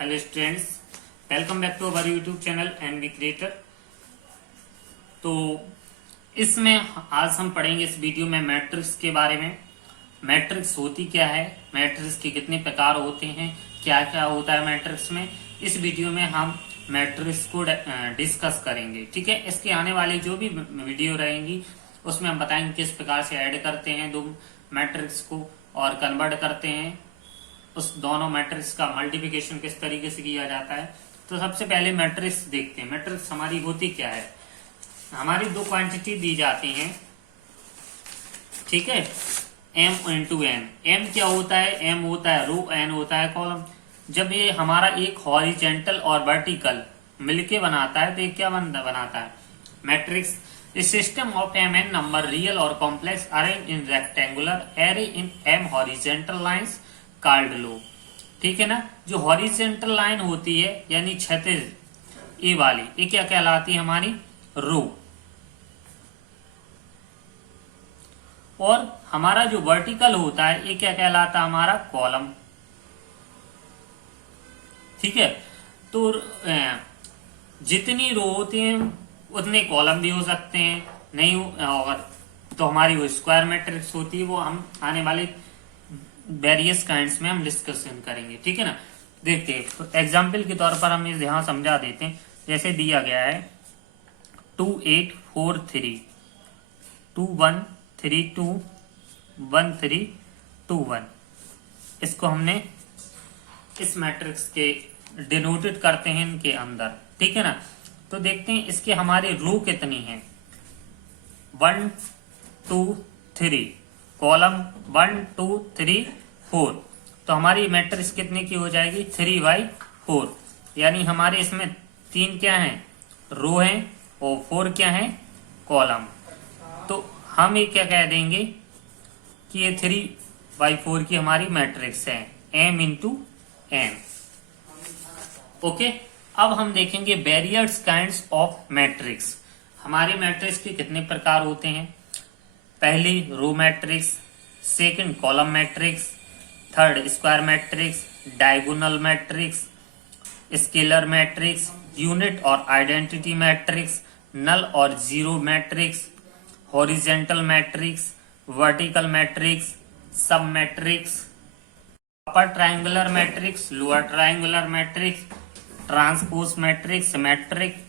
Hello students, welcome back to our YouTube channel NV creator. तो इसमें आज हम पढ़ेंगे इस वीडियो में मैट्रिक्स के बारे में। मैट्रिक्स होती क्या है, मैट्रिक्स के कितने प्रकार होते हैं, क्या क्या होता है मैट्रिक्स में। इस वीडियो में हम मैट्रिक्स को डिस्कस करेंगे। ठीक है, इसके आने वाली जो भी वीडियो रहेंगी उसमें हम बताएंगे किस प्रकार से ऐड करते हैं दो मैट्रिक्स को और कन्वर्ट करते हैं, उस दोनों मैट्रिक्स का मल्टीप्लिकेशन किस तरीके से किया जाता है। तो सबसे पहले मैट्रिक्स देखते हैं। मैट्रिक्स हमारी होती क्या है। हमारी दो क्वांटिटी दी जाती हैं, ठीक है, m इंटू एन। m क्या होता है, m होता है रो, n होता है कॉलम। जब ये हमारा एक हॉरिजेंटल और वर्टिकल मिलके बनाता है तो ये क्या बनाता है, matrix. System of M N number real और complex arrange in rectangular array in m horizontal lines called लो। ठीक है ना, जो हॉरिजेंटल लाइन होती है यानी क्षैतिज ए वाली, ये क्या कहलाती है, हमारी रो। और हमारा जो वर्टिकल होता है ये क्या कहलाता है, हमारा कॉलम। ठीक है, तो जितनी रो होती हैं उतने कॉलम भी हो सकते हैं, नहीं और तो हमारी वो स्क्वायर मैट्रिक्स होती है, वो हम आने वाले वेरियस काइंड्स में हम डिस्कशन करेंगे। ठीक है ना, देखते हैं एग्जाम्पल के तौर पर हम इस यहाँ समझा देते हैं। जैसे दिया गया है 2 8 4 3 2 1 3 2 1 3 2 1। इसको हमने इस मैट्रिक्स के डिनोटेड करते हैं इनके अंदर। ठीक है ना, तो देखते हैं इसके हमारे रो कितनी है। 1 2 3 कॉलम 1 2 3 4। तो हमारी मैट्रिक्स कितने की हो जाएगी, 3/4। यानी हमारे इसमें 3 क्या है, रो है, और 4 क्या है, कॉलम। तो हम ये क्या कह देंगे कि ये 3/4 की हमारी मैट्रिक्स है, m इंटू n। ओके, अब हम देखेंगे वेरियस काइंड्स ऑफ मैट्रिक्स। हमारे मैट्रिक्स के कितने प्रकार होते हैं। पहली row matrix, second column matrix, third square matrix, diagonal matrix, scalar matrix, unit और आइडेंटिटी मैट्रिक्स, नल और zero matrix, horizontal matrix, vertical matrix, sub matrix, upper triangular matrix, lower triangular matrix, transpose matrix, symmetric,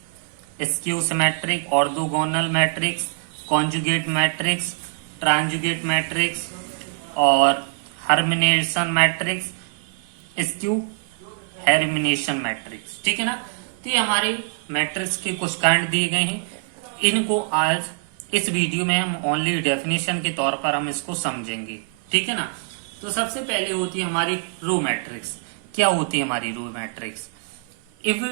skew symmetric, orthogonal matrix, conjugate matrix, tranjugate matrix और Hermitian matrix, skew Hermitian matrix. ठीक है ना, तो ये हमारे matrix के कुछ कांड दिए गए हैं। इनको आज इस वीडियो में हम ओनली डेफिनेशन के तौर पर हम इसको समझेंगे। ठीक है ना, तो सबसे पहले होती है हमारी रो मैट्रिक्स। क्या होती है हमारी row matrix. If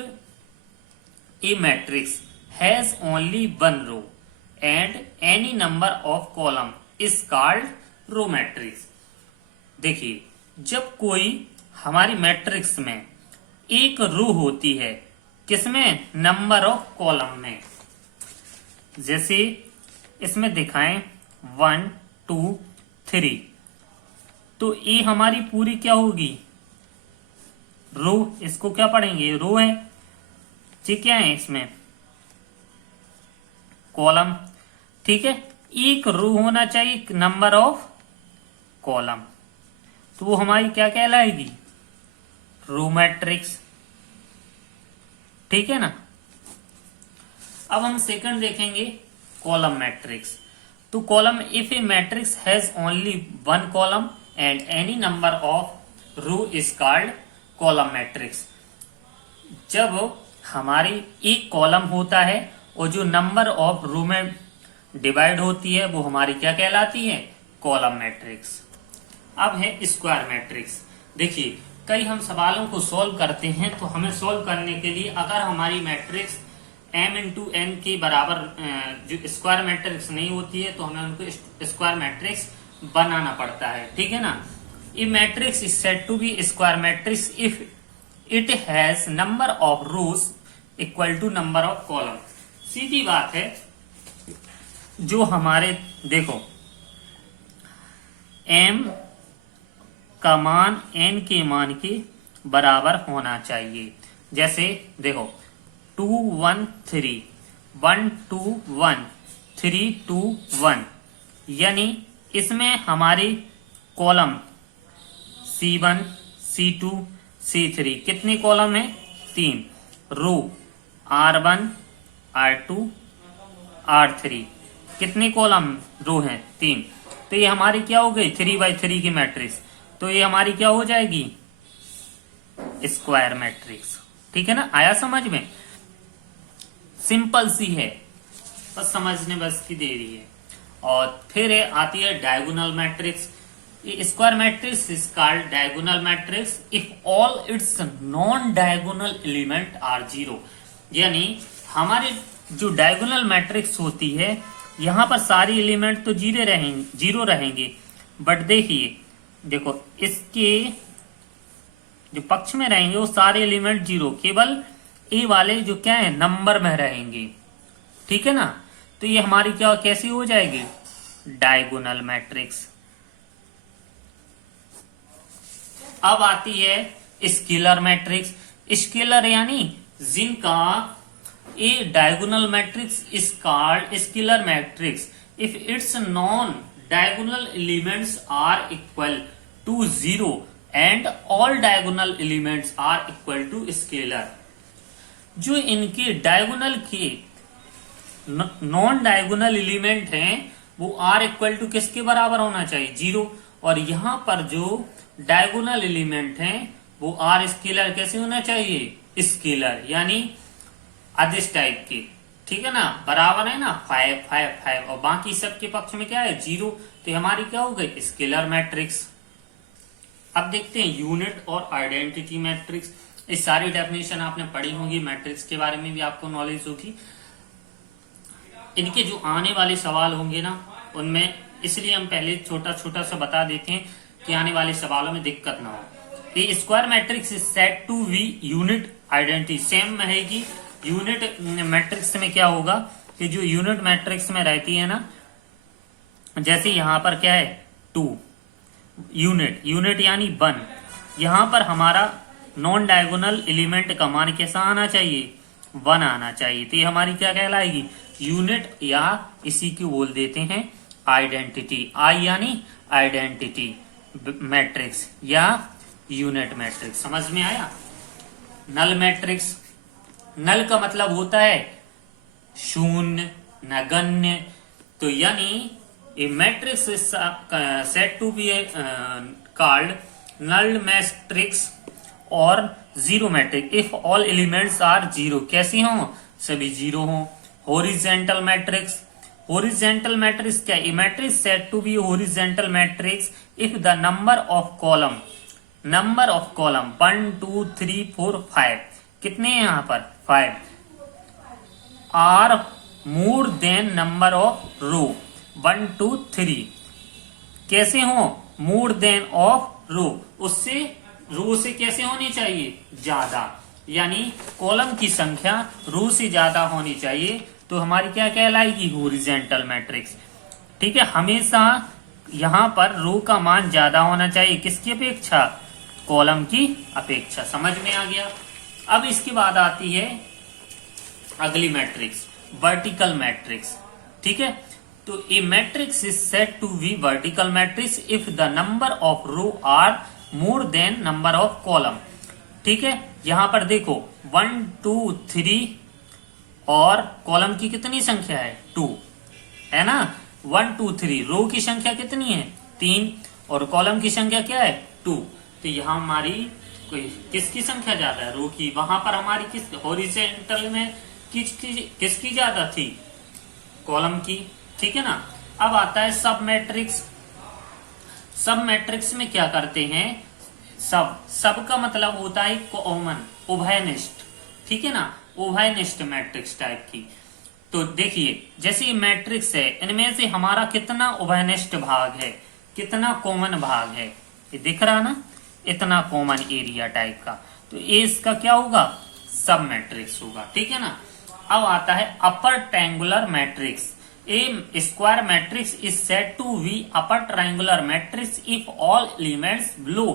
a matrix has only one row and any number of column is called row matrix। देखिए, जब कोई हमारी मैट्रिक्स में एक रो होती है, किसमें, नंबर ऑफ कॉलम में। जैसे इसमें दिखाएं 1 2 3, तो ये हमारी पूरी क्या होगी, रो। इसको क्या पढ़ेंगे, रो है। ठीक है, इसमें कॉलम। ठीक है, एक रो होना चाहिए, नंबर ऑफ कॉलम, तो वो हमारी क्या कहलाएगी, रो मैट्रिक्स। ठीक है ना, अब हम सेकंड देखेंगे कॉलम मैट्रिक्स। तो column, if a matrix has only one column and any number of row is called column matrix. जब हमारी एक कॉलम होता है और जो नंबर ऑफ रो में डिवाइड होती है वो हमारी क्या कहलाती है, कॉलम मैट्रिक्स। अब है स्क्वायर मैट्रिक्स। देखिए, कई हम सवालों को सॉल्व करते हैं, तो हमें सॉल्व करने के लिए अगर हमारी मैट्रिक्स m इंटू n के बराबर जो स्क्वायर मैट्रिक्स नहीं होती है तो हमें उनको स्क्वायर मैट्रिक्स बनाना पड़ता है। ठीक है ना, ये matrix is said to be square matrix if it has number of rows equal to number of column. सीधी बात है, जो हमारे देखो m का मान n के मान के बराबर होना चाहिए। जैसे देखो 2 1 3, 1 2 1, 3 2 1, यानी इसमें हमारी कॉलम C1 C2 C3 कितनी कॉलम है? 3। रो R1 R2 R3 कितनी कॉलम रो है? 3। तो ये हमारी क्या हो गई? 3x3 की मैट्रिक्स। तो ये हमारी क्या हो जाएगी? Square matrix. ठीक है ना, आया समझ में? सिंपल सी है, बस समझने बस की देरी है। और फिर आती है diagonal matrix. Square matrix is called diagonal matrix if all its non diagonal element are zero. यानी हमारे जो डायगोनल मैट्रिक्स होती है, यहां पर सारी एलिमेंट तो जीरो रहेंगे, बट देखो इसके जो पक्ष में रहेंगे वो सारे एलिमेंट जीरो, केवल ए वाले जो क्या है नंबर में रहेंगे। ठीक है ना, तो ये हमारी क्या कैसी हो जाएगी? Diagonal matrix. अब आती है स्केलर मैट्रिक्स। स्केलर यानी जिनका a diagonal matrix is called scalar matrix if its non diagonal elements are equal to 0 and all diagonal elements are equal to scalar. जो इनके डायगोनल के नॉन डायगोनल एलिमेंट हैं वो आर इक्वल टू किसके बराबर होना चाहिए? 0। और यहां पर जो डायगोनल एलिमेंट हैं वो आर स्केलर कैसे होना चाहिए? स्केलर, यानी अदिश टाइप के। ठीक है ना, बराबर है ना 5 5 5, और बाकी सबके पक्ष में क्या है? 0। तो हमारी क्या हो गई? Scalar matrix. अब देखते हैं यूनिट और आइडेंटिटी मैट्रिक्स। इस सारी डेफिनेशन आपने पढ़ी होगी, मैट्रिक्स के बारे में भी आपको नॉलेज होगी। इनके जो आने वाले सवाल होंगे ना, उनमें इसलिए हम पहले छोटा छोटा सा बता देते हैं कि आने वाले सवालों में दिक्कत ना हो। ये square matrix is set to we unit identity same रहेगी। यूनिट मैट्रिक्स में क्या होगा कि जो यूनिट मैट्रिक्स में रहती है ना, जैसे यहां पर क्या है 2 यूनिट यानी 1, यहां पर हमारा नॉन डायगोनल एलिमेंट का मान कैसा आना चाहिए? 1 आना चाहिए। तो ये हमारी क्या कहलाएगी? यूनिट, या इसी को बोल देते हैं आइडेंटिटी। आई यानी आइडेंटिटी मैट्रिक्स या यूनिट मैट्रिक्स। समझ में आया? Null matrix. नल का मतलब होता है शून्य, नगण्य। तो यानी a matrix said to be called null मैट्रिक्स और zero matrix if all elements are zero. कैसी हो? सभी जीरो हो। Horizontal matrix. हॉरिजेंटल मैट्रिक्स क्या? A matrix said to be horizontal matrix if the number of column 1 2 3 4 5 कितने हैं यहाँ पर? 5 are more than number of row 1 2 3। कैसे हो? मोर देन ऑफ रो, उससे रो से कैसे होनी चाहिए? ज्यादा, यानी कॉलम की संख्या रो से ज्यादा होनी चाहिए। तो हमारी क्या कहलाएगी? Horizontal matrix. ठीक है, हमेशा यहां पर रो का मान ज्यादा होना चाहिए, किसकी अपेक्षा? कॉलम की अपेक्षा। समझ में आ गया? अब इसके बाद आती है अगली मैट्रिक्स, वर्टिकल मैट्रिक्स। ठीक है, तो a matrix is set to be vertical matrix if the number of row are more than number of column. ठीक है, यहां पर देखो 1 2 3 और कॉलम की कितनी संख्या है? 2 है ना। 1 2 3 रो की संख्या कितनी है? 3, और कॉलम की संख्या क्या है? 2। तो यहाँ हमारी किसकी संख्या ज्यादा है? रो की। वहां पर हमारी किस हॉरिजेंटल में किसकी ज्यादा थी? कॉलम की। ठीक है ना। अब आता है सब मैट्रिक्स। सब मैट्रिक्स में क्या करते हैं? सब का मतलब होता है कॉमन, उभयनिष्ठ। ठीक है ना, उभयनिष्ठ मैट्रिक्स टाइप की। तो देखिए जैसे ये मैट्रिक्स है, इनमें से हमारा कितना उभयनिष्ठ भाग है, कितना कॉमन भाग है, ये दिख रहा ना, इतना कॉमन एरिया टाइप का। तो ये इसका क्या होगा? सब मैट्रिक्स होगा। ठीक है ना। अब आता है अपर triangular matrix. A square matrix is said to be upper triangular matrix if all elements below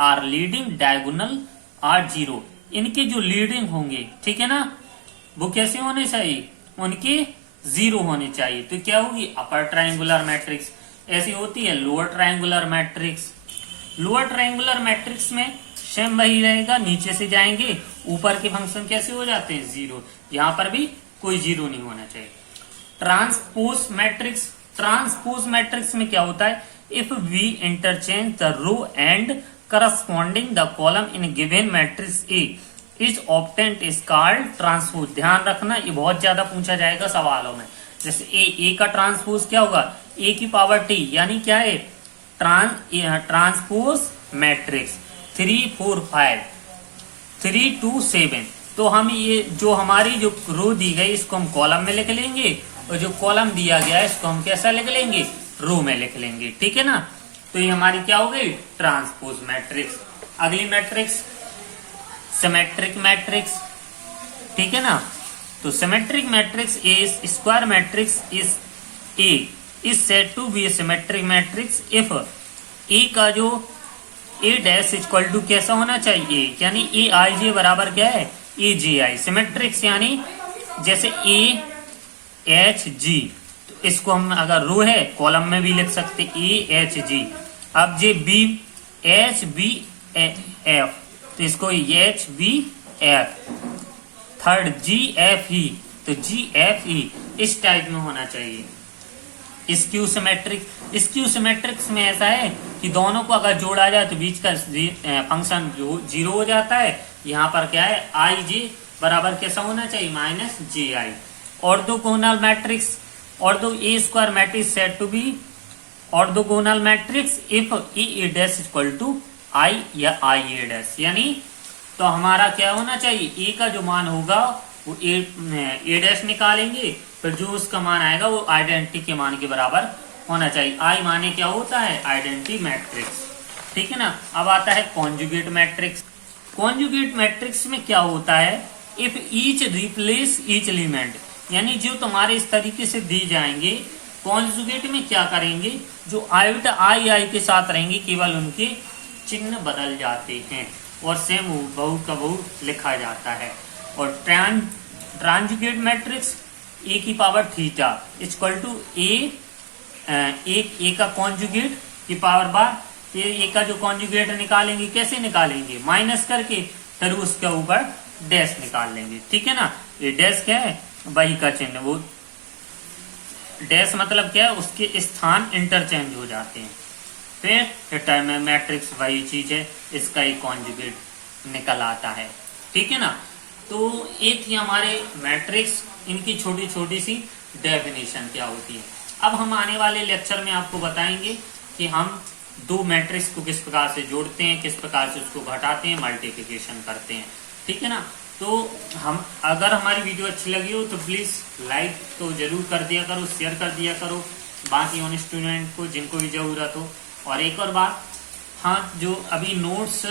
are leading diagonal 8 zero, इनके जो लीडिंग होंगे, ठीक है ना, वो कैसे होने चाहिए, उनके 0 होने चाहिए। तो क्या होगी, अपर ट्रायंगुलर मैट्रिक्स। ऐसी होती है lower triangular matrix. Lower triangular matrix में सेम वही रहेगा, नीचे से जाएंगे, ऊपर के फंक्शन कैसे हो जाते हैं, 0। यहाँ पर भी कोई 0 नहीं होना चाहिए। ट्रांसपोज मैट्रिक्स, ट्रांसपोज मैट्रिक्स में क्या होता है, if we interchange the row and corresponding the column in given matrix A is obtained is called transpose. ध्यान रखना, ये बहुत ज्यादा पूछा जाएगा सवालों में। जैसे ए का ट्रांसपोज क्या होगा, ए की पावर टी, यानी क्या है, ट्रांसपोज मैट्रिक्स 3 4 5 3 2 7। तो हम ये जो हमारी जो रो दी गई इसको हम कॉलम में लिख लेंगे, और जो कॉलम दिया गया है इसको हम कैसा लिख लेंगे, रो में लिख लेंगे, ठीक है ना। तो ये हमारी क्या हो गई, ट्रांसपोज मैट्रिक्स। अगली मैट्रिक्स सिमेट्रिक मैट्रिक्स, ठीक है ना। तो symmetric matrix is square matrix is A is said to be a symmetric matrix if A का जो ए डैश इक्वल टू कैसा होना चाहिए, यानी ए आई जे बराबर क्या है, ए जे आई। सिमेट्रिक्स यानी जैसे ए एच जी, तो इसको हम अगर रो है कॉलम में भी लिख सकते ए एच जी। अब J B H B F, तो इसको H B F. Third G F E, तो जी एफ ई, इस टाइप में होना चाहिए। स्क्यू सिमेट्रिक, स्क्यू सिमेट्रिक्स में ऐसा है कि दोनों को अगर जोड़ा जाए तो बीच का फंक्शन 0 हो जाता है। यहाँ पर क्या है, आई जे बराबर कैसा होना चाहिए, minus J I. Orthogonal matrix, ortho a square matrix said to be orthogonal matrix if A dash equal to I या आई ए डैश, यानी तो हमारा क्या होना चाहिए, ए का जो मान होगा वो ए डैश निकालेंगे, फिर जो उसका मान आएगा वो आइडेंटिटी के मान के बराबर होना चाहिए। आई माने क्या होता है, आइडेंटिटी मैट्रिक्स, ठीक है ना। अब आता है कॉन्जुगेट मैट्रिक्स। कॉन्जुगेट मैट्रिक्स में क्या होता है, if each replace each element, यानी जो तुम्हारे इस तरीके से दी जाएंगे, कॉन्जुगेट में क्या करेंगे, जो आइट आई आई के साथ रहेंगे केवल उनके चिन्ह बदल जाते हैं और सेम बहु का बहु लिखा जाता है। और ट्रांजुगेट मैट्रिक्स ए की पावर थीटा इक्वल टू ए का कॉन्जुगेट की पावर बार, ए का जो कॉन्जुगेट निकालेंगे कैसे निकालेंगे, माइनस करके, फिर उसके ऊपर डैश निकाल लेंगे, ठीक है ना। ये डैश क्या है, वही का चिन्ह, वो डैश मतलब क्या है, उसके स्थान इंटरचेंज हो जाते हैं। फिर टर्म में मैट्रिक्स वही चीज है, इसका एक कॉन्जुगेट निकल आता है, ठीक है ना। तो ये थी हमारे मैट्रिक्स, इनकी छोटी छोटी सी डेफिनेशन क्या होती है। अब हम आने वाले लेक्चर में आपको बताएंगे कि हम दो मैट्रिक्स को किस प्रकार से जोड़ते हैं, किस प्रकार से उसको घटाते हैं, मल्टीप्लिकेशन करते हैं, ठीक है ना। तो हम अगर हमारी वीडियो अच्छी लगी हो तो प्लीज लाइक तो जरूर कर दिया करो, शेयर कर दिया करो बाकी उन स्टूडेंट को जिनको भी जरूरत हो। और एक और बात, हाँ, जो अभी नोट्स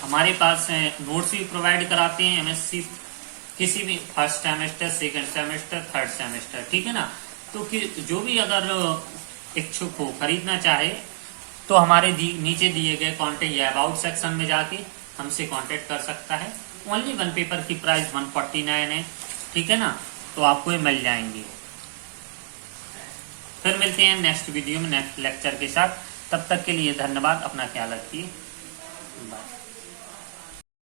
हमारे पास हैं, नोट्स भी प्रोवाइड कराते हैं एमएससी, किसी भी first semester, second semester, third semester, ठीक है ना। तो जो भी अगर इच्छुक हो खरीदना चाहे तो हमारे नीचे दिए गए कॉन्टेक्ट या अबाउट सेक्शन में जाके हमसे कांटेक्ट कर सकता है। ओनली वन पेपर की प्राइस 149 है, ठीक है ना। तो आपको ये मिल जाएंगे। फिर मिलते हैं नेक्स्ट वीडियो में नेक्स्ट लेक्चर के साथ। तब तक के लिए धन्यवाद, अपना ख्याल रखिए, बाय।